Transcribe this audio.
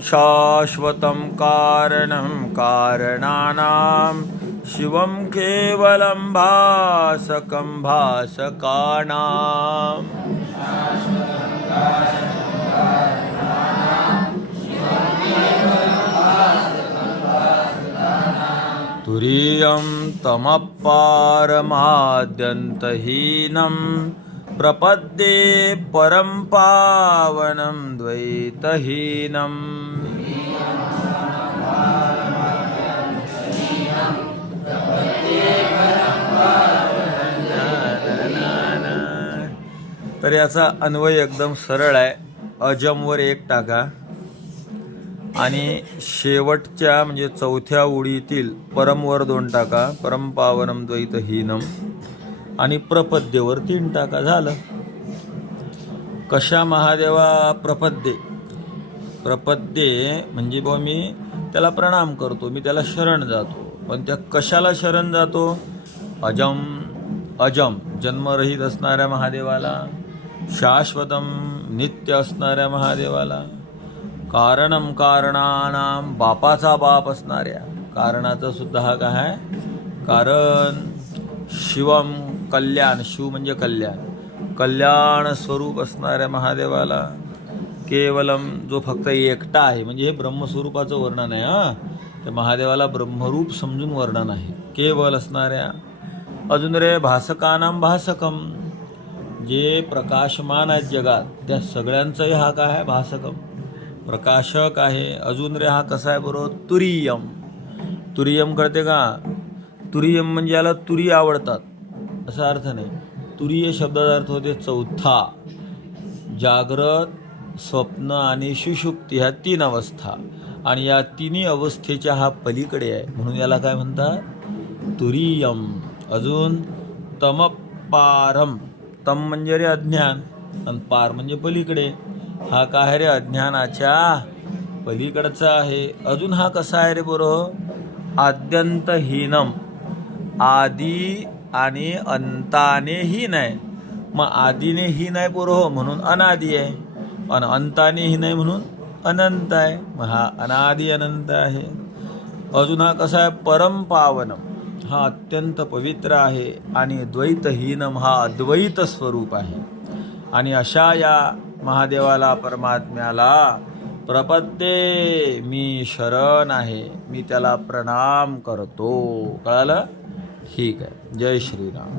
शाश्वतं कारणं कारणानां शिवं केवलं भासकं भासकानां। तुरीयं तमपारमाद्यन्तहीनं प्रपद्ये परं पावनं द्वैतहीनम्। तर याचा अन्वय एकदम सरळ आहे. अजमवर एक टाका आणि शेवटच्या म्हणजे चौथ्या ओळीतील परमवर 2 टाका. परम पावनम द्वैतहीनम आणि प्रपद्येवर 3 टाका. झालं. कशा महादेवा प्रपद्ये? प्रपद्ये म्हणजे बा मी त्याला प्रणाम करतो, मी त्याला शरण जातो. पण त्या कशाला शरण जातो? अजम जन्मरहित असणाऱ्या महादेवाला, शाश्वतम नित्य असणाऱ्या महादेवाला, कारणम कारणानाम बापाचा बाप असणाऱ्या कारणाचा सुद्धा हा काय आहे? कारण. शिवम कल्याण, शिव म्हणजे कल्याण, कल्याण स्वरूप असणाऱ्या महादेवाला, केवलम जो फक्त एकटा आहे म्हणजे हे ब्रह्मस्वरूपाचं वर्णन आहे. त्या महादेवाला ब्रह्मरूप समजून वर्णन आहे. केवल असणाऱ्या. अजून रे भासकानाम भासकम, जे प्रकाशमान आहेत जगात त्या सगळ्यांचाही हा काय आहे? भासकम, प्रकाशक आहे. अजून रे हा कसा आहे बरोबर? तुरीयम. तुरीयम कळते का? तुरीयम म्हणजे याला तुरी आवडतात असा अर्थ नाही. तुरीय शब्दाचा अर्थ होते चौथा. जागृत, स्वप्न आणि सुषुप्ती ह्या 3 अवस्था, आणि या 3 अवस्थेच्या हा पलीकडे आहे म्हणून याला काय म्हणतात? तुरीयम. अजून तमपारम. तम म्हणजे रे अज्ञान आणि पार म्हणजे पलीकडे. हा काय रे? अज्ञानाच्या पलीकडचा आहे. अजून हा कसा आहे रे बरोबर? आद्यंतहीनम, आदी आणि अंताने हीन आहे. मग आदीने हीन आहे बरोबर म्हणून अनादी आहे, आणि अंताने हीन आहे म्हणून अनंत आहे. मग हा अनादी अनंत आहे. अजून हा कसा आहे? परम पावनम, हा अत्यंत पवित्र आहे. आणि द्वैतहीनम हा अद्वैत स्वरूप आहे. आणि अशा या महादेवाला, परमात्म्याला प्रपद्ये मी शरण आहे, मी त्याला प्रणाम करतो. कळालं? ठीक आहे. जय श्रीराम.